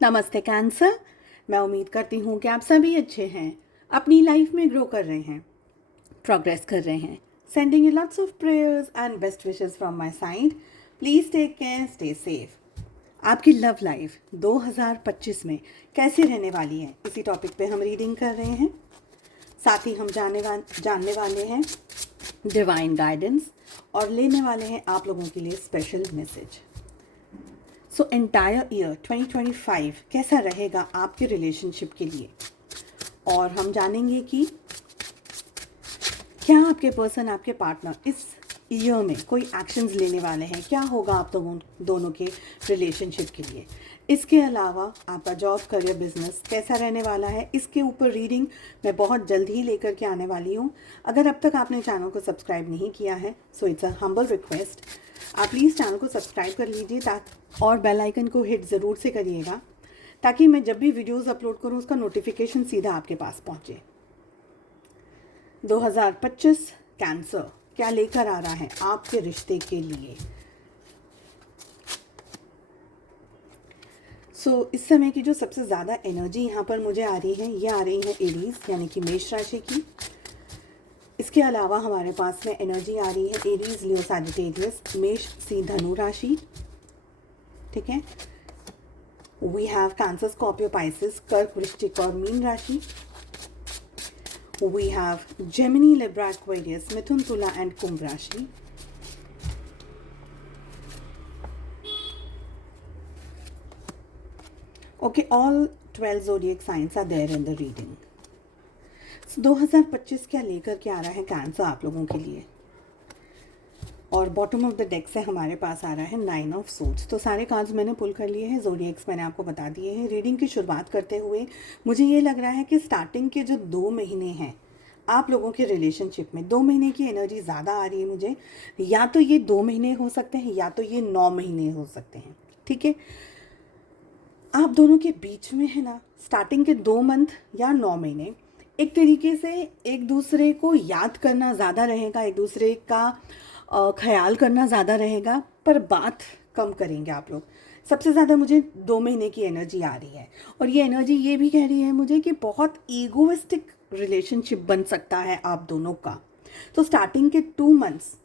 नमस्ते कैंसर। मैं उम्मीद करती हूँ कि आप सभी अच्छे हैं, अपनी लाइफ में ग्रो कर रहे हैं, प्रोग्रेस कर रहे हैं। Sending you lots of prayers and best wishes from my side. Please take care, stay safe. आपकी लव लाइफ 2025 में कैसी रहने वाली है, इसी टॉपिक पे हम रीडिंग कर रहे हैं। साथ ही हम जानने वाले हैं डिवाइन गाइडेंस और लेने वाले हैं आप लोगों के लिए special message. So entire year 2025 कैसा रहेगा आपके रिलेशनशिप के लिए, और हम जानेंगे कि क्या आपके पर्सन, आपके पार्टनर इस ईयर में कोई एक्शंस लेने वाले हैं, क्या होगा आप दोनों के रिलेशनशिप के लिए। इसके अलावा आपका जॉब, करियर, बिजनेस कैसा रहने वाला है, इसके ऊपर रीडिंग मैं बहुत जल्द ही लेकर के आने वाली हूँ। अगर अब तक आपने चैनल को सब्सक्राइब नहीं किया है, so it's a humble request, आप प्लीज़ चैनल को सब्सक्राइब कर लीजिए और बेल आइकन को हिट ज़रूर से करिएगा, ताकि मैं जब भी वीडियोस अपलोड करूं उसका नोटिफिकेशन सीधा आपके पास पहुंचे। 2025 कैंसर क्या लेकर आ रहा है आपके रिश्ते के लिए। इस समय की जो सबसे ज़्यादा एनर्जी यहाँ पर मुझे आ रही है, ये आ रही है एरीज यानी कि मेष राशि की। इसके अलावा हमारे पास में एनर्जी आ रही है एरीज, लियो, सैजिटेरियस, मेष, सिंह, धनु राशि। ठीक है। We have Cancer, Scorpio, Pisces, कर्क, वृश्चिक और मीन राशि। We have Gemini, Libra, Aquarius, मिथुन, तुला एंड कुंभ राशि। Okay, all 12 zodiac signs are there in the reading. 2025 क्या लेकर के आ रहा है कैंसर आप लोगों के लिए। और बॉटम ऑफ द डेक से हमारे पास आ रहा है 9 ऑफ सोर्ड्स। तो सारे कार्ड्स मैंने पुल कर लिए हैं, जोडिएक्स मैंने आपको बता दिए हैं। रीडिंग की शुरुआत करते हुए मुझे ये लग रहा है कि स्टार्टिंग के जो 2 महीने हैं आप लोगों के रिलेशनशिप में, 2 महीने की एनर्जी ज़्यादा आ रही है मुझे। या तो ये 2 महीने हो सकते हैं या तो ये 9 महीने हो सकते हैं। ठीक है, आप दोनों के बीच में है ना, स्टार्टिंग के 2 मंथ या 9 महीने एक तरीके से एक दूसरे को याद करना ज़्यादा रहेगा, एक दूसरे का ख्याल करना ज़्यादा रहेगा, पर बात कम करेंगे आप लोग। सबसे ज़्यादा मुझे 2 महीने की एनर्जी आ रही है, और ये एनर्जी ये भी कह रही है मुझे कि बहुत ईगोइस्टिक रिलेशनशिप बन सकता है आप दोनों का। तो स्टार्टिंग के 2 मंथ्स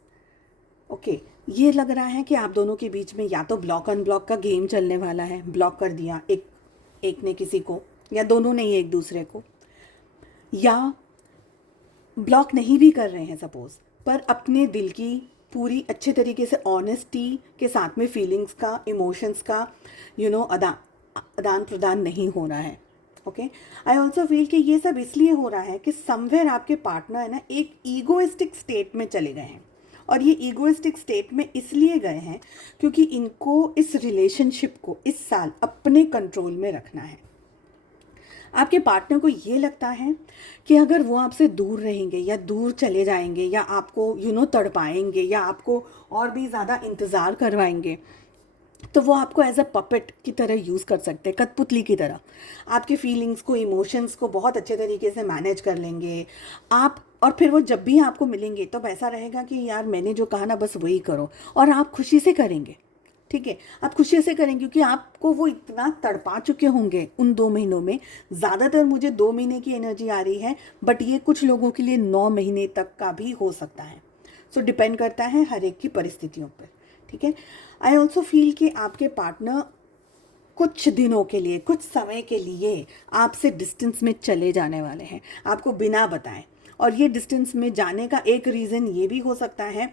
ओके, ये लग रहा है कि आप दोनों के बीच में या तो ब्लॉक अनब्लॉक का गेम चलने वाला है। ब्लॉक कर दिया एक ने किसी को, या दोनों ने एक दूसरे को, या ब्लॉक नहीं भी कर रहे हैं सपोज, पर अपने दिल की पूरी अच्छे तरीके से ऑनेस्टी के साथ में फीलिंग्स का, इमोशंस का आदान प्रदान नहीं हो रहा है। ओके, आई ऑल्सो फील कि ये सब इसलिए हो रहा है कि समवेयर आपके पार्टनर है ना एक ईगोइस्टिक स्टेट में चले गए हैं। और ये ईगोइस्टिक स्टेट में इसलिए गए हैं क्योंकि इनको इस रिलेशनशिप को इस साल अपने कंट्रोल में रखना है। आपके पार्टनर को ये लगता है कि अगर वो आपसे दूर रहेंगे या दूर चले जाएंगे या आपको तड़पाएंगे या आपको और भी ज़्यादा इंतज़ार करवाएंगे, तो वो आपको एज अ पपेट की तरह यूज़ कर सकते हैं, कठपुतली की तरह। आपके फीलिंग्स को, इमोशंस को बहुत अच्छे तरीके से मैनेज कर लेंगे आप। और फिर वो जब भी आपको मिलेंगे तो वैसा रहेगा कि यार मैंने जो कहा ना बस वही करो, और आप खुशी से करेंगे। ठीक है, आप खुशी से करेंगे क्योंकि आपको वो इतना तड़पा चुके होंगे उन 2 महीनों में। ज़्यादातर मुझे 2 महीने की एनर्जी आ रही है, बट ये कुछ लोगों के लिए 9 महीने तक का भी हो सकता है। सो डिपेंड करता है हर एक की परिस्थितियों पर। ठीक है, आई ऑल्सो फील कि आपके पार्टनर कुछ दिनों के लिए, कुछ समय के लिए आपसे डिस्टेंस में चले जाने वाले हैं, आपको बिना बताएं। और ये डिस्टेंस में जाने का एक रीज़न ये भी हो सकता है,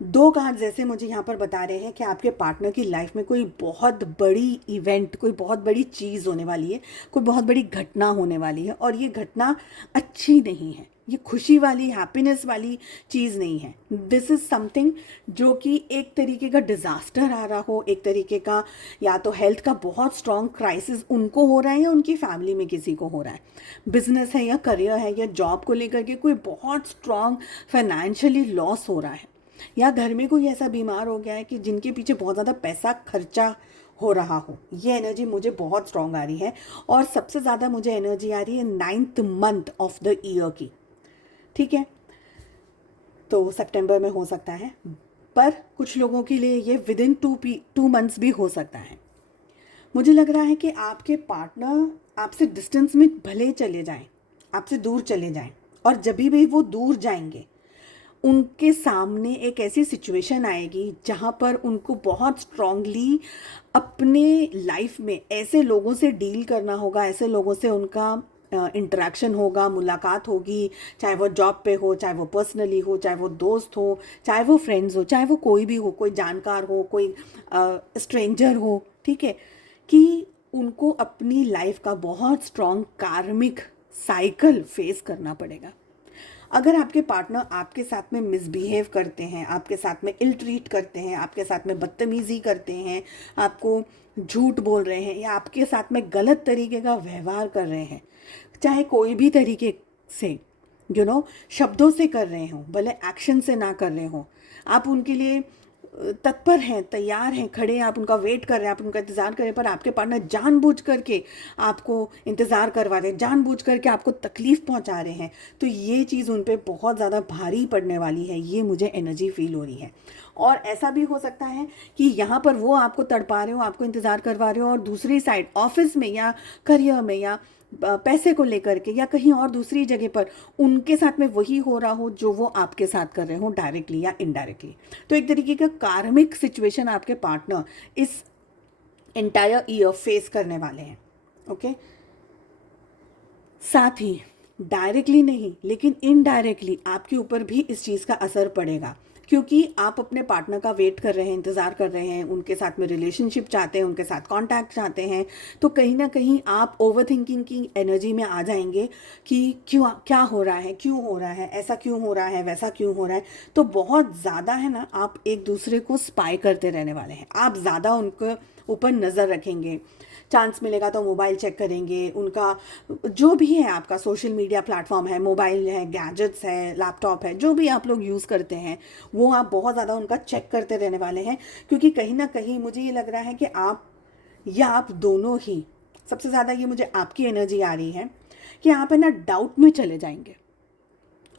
2 कार्ड जैसे मुझे यहाँ पर बता रहे हैं कि आपके पार्टनर की लाइफ में कोई बहुत बड़ी इवेंट, कोई बहुत बड़ी चीज़ होने वाली है, कोई बहुत बड़ी घटना होने वाली है। और ये घटना अच्छी नहीं है, ये खुशी वाली, हैप्पीनेस वाली चीज़ नहीं है। दिस इज़ समथिंग जो कि एक तरीके का डिज़ास्टर आ रहा हो, एक तरीके का या तो हेल्थ का बहुत स्ट्रॉन्ग क्राइसिस उनको हो रहा है या उनकी फैमिली में किसी को हो रहा है। बिजनेस है या करियर है या जॉब को लेकर के कोई बहुत स्ट्रॉन्ग फाइनेंशियली लॉस हो रहा है, या घर में कोई ऐसा बीमार हो गया है कि जिनके पीछे बहुत ज़्यादा पैसा खर्चा हो रहा हो। ये एनर्जी मुझे बहुत स्ट्रॉन्ग आ रही है। और सबसे ज़्यादा मुझे एनर्जी आ रही है 9th month of the year की। ठीक है, तो सितंबर में हो सकता है, पर कुछ लोगों के लिए ये विद इन 2 मंथ्स भी हो सकता है। मुझे लग रहा है कि आपके पार्टनर आपसे डिस्टेंस में भले चले जाएं, आपसे दूर चले जाएं, और जब भी वो दूर जाएंगे उनके सामने एक ऐसी सिचुएशन आएगी जहाँ पर उनको बहुत स्ट्रांगली अपने लाइफ में ऐसे लोगों से डील करना होगा, ऐसे लोगों से उनका इंटरेक्शन होगा, मुलाकात होगी, चाहे वो जॉब पे हो, चाहे वो पर्सनली हो, चाहे वो दोस्त हो, चाहे वो फ्रेंड्स हो, चाहे वो कोई भी हो, कोई जानकार हो, कोई स्ट्रेंजर हो, ठीक है, कि उनको अपनी लाइफ का बहुत स्ट्रॉन्ग कार्मिक साइकिल फेस करना पड़ेगा। अगर आपके पार्टनर आपके साथ में मिसबिहेव करते हैं, आपके साथ में इल ट्रीट करते हैं, आपके साथ में बदतमीज़ी करते हैं, आपको झूठ बोल रहे हैं, या आपके साथ में गलत तरीके का व्यवहार कर रहे हैं, चाहे कोई भी तरीके से शब्दों से कर रहे हो, भले एक्शन से ना कर रहे हो, आप उनके लिए तत्पर हैं, तैयार हैं, खड़े हैं, आप उनका वेट कर रहे हैं, आप उनका इंतज़ार कर रहे हैं, पर आपके पार्टनर जानबूझ करके आपको इंतज़ार करवा रहे हैं, जानबूझ करके आपको तकलीफ़ पहुंचा रहे हैं, तो ये चीज़ उन पे बहुत ज़्यादा भारी पड़ने वाली है। ये मुझे एनर्जी फील हो रही है। और ऐसा भी हो सकता है कि यहाँ पर वो आपको तड़पा रहे हो, आपको इंतज़ार करवा रहे हो, और दूसरी साइड ऑफिस में या करियर में या पैसे को लेकर के या कहीं और दूसरी जगह पर उनके साथ में वही हो रहा हो जो वो आपके साथ कर रहे हो, डायरेक्टली या इनडायरेक्टली। तो एक तरीके का कार्मिक सिचुएशन आपके पार्टनर इस एंटायर ईयर फेस करने वाले हैं। ओके, साथ ही डायरेक्टली नहीं लेकिन इनडायरेक्टली आपके ऊपर भी इस चीज़ का असर पड़ेगा, क्योंकि आप अपने पार्टनर का वेट कर रहे हैं, इंतज़ार कर रहे हैं, उनके साथ में रिलेशनशिप चाहते हैं, उनके साथ कांटेक्ट चाहते हैं, तो कहीं ना कहीं आप ओवर थिंकिंग की एनर्जी में आ जाएंगे कि क्यों, क्या हो रहा है, क्यों हो रहा है, ऐसा क्यों हो रहा है, वैसा क्यों हो रहा है। तो बहुत ज़्यादा है ना, आप एक दूसरे को स्पाई करते रहने वाले हैं, आप ज़्यादा उनके ऊपर नज़र रखेंगे, चांस मिलेगा तो मोबाइल चेक करेंगे, उनका जो भी है, आपका सोशल मीडिया प्लेटफॉर्म है, मोबाइल है, गैजेट्स है, लैपटॉप है, जो भी आप लोग यूज़ करते हैं वो आप बहुत ज़्यादा उनका चेक करते रहने वाले हैं। क्योंकि कहीं ना कहीं मुझे ये लग रहा है कि आप या आप दोनों ही, सबसे ज़्यादा ये मुझे आपकी एनर्जी आ रही है कि आप है ना डाउट में चले जाएंगे।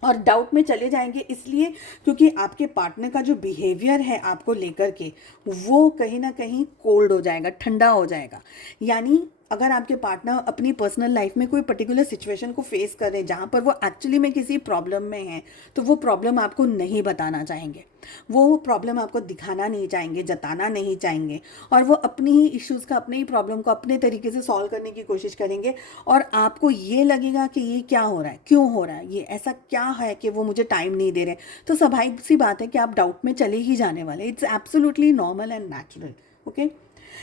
और डाउट में चले जाएंगे इसलिए क्योंकि आपके पार्टनर का जो बिहेवियर है आपको लेकर के, वो कहीं ना कहीं कोल्ड हो जाएगा, ठंडा हो जाएगा। यानी अगर आपके पार्टनर अपनी पर्सनल लाइफ में कोई पर्टिकुलर सिचुएशन को फेस कर रहे हैं जहाँ पर वो एक्चुअली में किसी प्रॉब्लम में हैं, तो वो प्रॉब्लम आपको नहीं बताना चाहेंगे, वो प्रॉब्लम आपको दिखाना नहीं चाहेंगे, जताना नहीं चाहेंगे, और वो अपनी ही इश्यूज़ का, अपने ही प्रॉब्लम को अपने तरीके से सॉल्व करने की कोशिश करेंगे। और आपको ये लगेगा कि ये क्या हो रहा है, क्यों हो रहा है, ये ऐसा क्या है कि वो मुझे टाइम नहीं दे रहे। तो स्वाभाविक सी बात है कि आप डाउट में चले ही जाने वाले। It's absolutely normal and natural. Okay,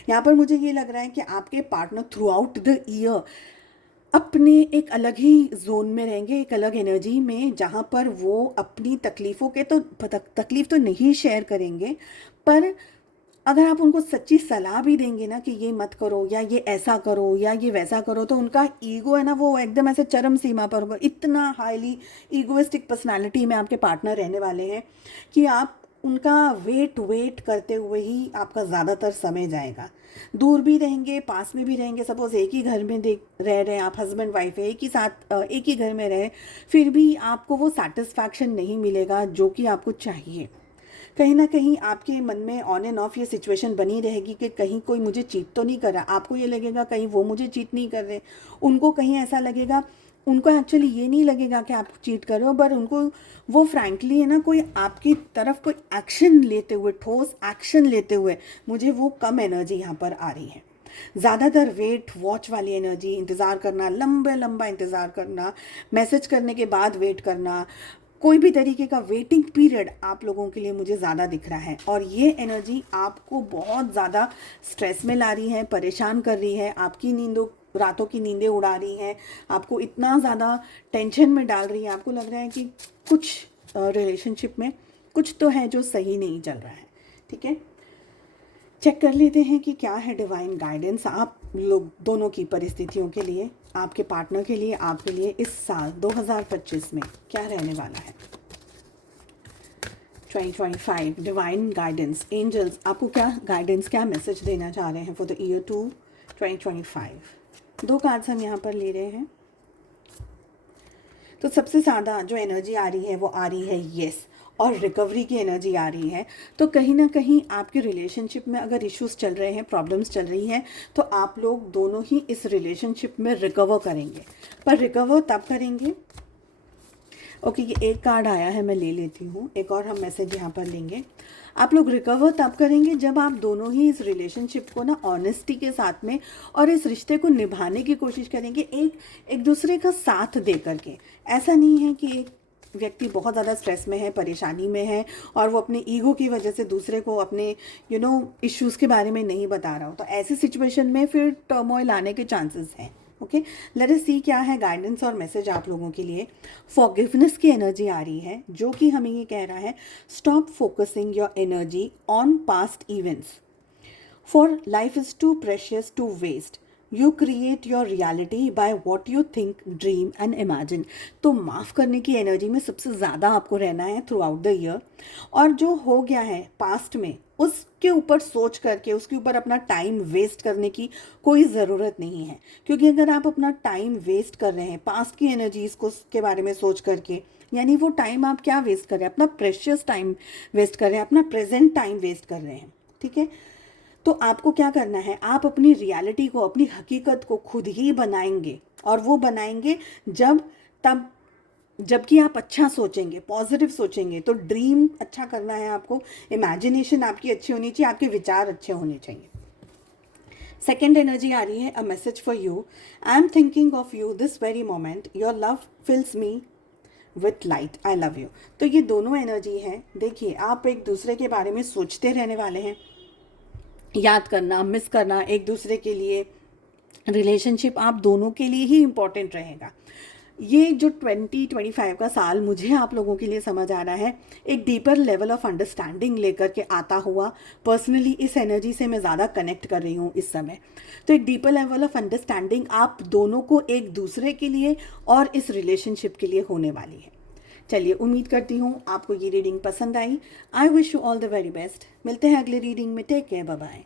यहाँ पर मुझे ये लग रहा है कि आपके partner through out the year अपने एक अलग ही जोन में रहेंगे, एक अलग एनर्जी में, जहाँ पर वो अपनी तकलीफ़ों के तो तकलीफ़ तो नहीं शेयर करेंगे, पर अगर आप उनको सच्ची सलाह भी देंगे ना कि ये मत करो या ये ऐसा करो या ये वैसा करो, तो उनका ईगो है ना वो एकदम ऐसे चरम सीमा पर होगा। इतना हाईली ईगोइस्टिक पर्सनालिटी में आपके पार्टनर रहने वाले हैं कि आप उनका वेट करते हुए ही आपका ज़्यादातर समय जाएगा। दूर भी रहेंगे, पास में भी रहेंगे, सपोज़ एक ही घर में रह रहे हैं आप, हस्बैंड वाइफ है, एक ही साथ एक ही घर में रहे, फिर भी आपको वो सेटिस्फैक्शन नहीं मिलेगा जो कि आपको चाहिए। कहीं ना कहीं आपके मन में ऑन एंड ऑफ ये सिचुएशन बनी रहेगी कि कहीं कोई मुझे चीट तो नहीं कर रहा। आपको ये लगेगा कहीं वो मुझे चीट नहीं कर रहे, उनको कहीं ऐसा लगेगा, उनको एक्चुअली ये नहीं लगेगा कि आप चीट कर रहे हो, पर उनको वो फ्रैंकली है ना कोई आपकी तरफ कोई एक्शन लेते हुए, ठोस एक्शन लेते हुए, मुझे वो कम एनर्जी यहाँ पर आ रही है। ज़्यादातर वेट वॉच वाली एनर्जी, इंतज़ार करना, लंबा इंतज़ार करना, मैसेज करने के बाद वेट करना, कोई भी तरीके का वेटिंग पीरियड आप लोगों के लिए मुझे ज़्यादा दिख रहा है। और ये एनर्जी आपको बहुत ज़्यादा स्ट्रेस में ला रही है, परेशान कर रही है, आपकी रातों की नींदें उड़ा रही हैं, आपको इतना ज़्यादा टेंशन में डाल रही है। आपको लग रहा है कि कुछ रिलेशनशिप में कुछ तो है जो सही नहीं चल रहा है। ठीक है, चेक कर लेते हैं कि क्या है डिवाइन गाइडेंस आप लोग दोनों की परिस्थितियों के लिए, आपके पार्टनर के लिए, आपके लिए इस साल 2025 में क्या रहने वाला है। 2025 डिवाइन गाइडेंस, एंजल्स आपको क्या गाइडेंस, क्या मैसेज देना चाह रहे हैं फॉर द ईयर 2025। 2 कार्ड्स हम यहाँ पर ले रहे हैं। तो सबसे ज़्यादा जो एनर्जी आ रही है वो आ रही है येस, और रिकवरी की एनर्जी आ रही है। तो कहीं ना कहीं आपके रिलेशनशिप में अगर इश्यूज चल रहे हैं, प्रॉब्लम्स चल रही हैं, तो आप लोग दोनों ही इस रिलेशनशिप में रिकवर करेंगे। पर रिकवर तब करेंगे, ओके ये एक कार्ड आया है, मैं ले लेती हूँ, एक और हम मैसेज यहाँ पर लेंगे। आप लोग रिकवर तब करेंगे जब आप दोनों ही इस रिलेशनशिप को ना ऑनेस्टी के साथ में और इस रिश्ते को निभाने की कोशिश करेंगे, एक दूसरे का साथ दे करके। ऐसा नहीं है कि एक व्यक्ति बहुत ज़्यादा स्ट्रेस में है, परेशानी में है और वो अपने ईगो की वजह से दूसरे को अपने इश्यूज़ के बारे में नहीं बता रहा हो, तो ऐसी सिचुएशन में फिर टर्मोइल आने के चांसेस हैं। ओके, लेट अस सी क्या है गाइडेंस और मैसेज आप लोगों के लिए। फॉरगिवनेस की एनर्जी आ रही है जो कि हमें ये कह रहा है, stop focusing your energy on past events, for life is too precious to waste, you create your reality by what you think, dream and imagine. तो माफ़ करने की एनर्जी में सबसे ज़्यादा आपको रहना है थ्रू आउट द ईयर, और जो हो गया है पास्ट में उसके ऊपर सोच करके उसके ऊपर अपना टाइम वेस्ट करने की कोई ज़रूरत नहीं है। क्योंकि अगर आप अपना टाइम वेस्ट कर रहे हैं पास्ट की एनर्जीज़ को के बारे में सोच करके, यानी वो टाइम आप क्या वेस्ट कर रहे हैं, अपना प्रेशियस टाइम वेस्ट कर रहे हैं, अपना प्रेजेंट टाइम वेस्ट कर रहे हैं। ठीक है, तो आपको क्या करना है, आप अपनी रियलिटी को, अपनी हकीकत को खुद ही बनाएंगे, और वो बनाएंगे जबकि आप अच्छा सोचेंगे, पॉजिटिव सोचेंगे। तो ड्रीम अच्छा करना है आपको, इमेजिनेशन आपकी अच्छी होनी चाहिए, आपके विचार अच्छे होने चाहिए। सेकेंड एनर्जी आ रही है, a message for you, I am thinking of you this very moment, your love fills me with light, I love you. तो ये दोनों एनर्जी है। देखिए, आप एक दूसरे के बारे में सोचते रहने वाले हैं, याद करना, मिस करना एक दूसरे के लिए, रिलेशनशिप आप दोनों के लिए ही इम्पॉर्टेंट रहेगा। ये जो 2025 का साल मुझे आप लोगों के लिए समझ आ रहा है, एक डीपर लेवल ऑफ अंडरस्टैंडिंग लेकर के आता हुआ। पर्सनली इस एनर्जी से मैं ज़्यादा कनेक्ट कर रही हूँ इस समय। तो एक डीपर लेवल ऑफ अंडरस्टैंडिंग आप दोनों को एक दूसरे के लिए और इस रिलेशनशिप के लिए होने वाली है। चलिए, उम्मीद करती हूँ आपको ये रीडिंग पसंद आई। I wish you all the very best. मिलते हैं अगले रीडिंग में। Take care, bye bye.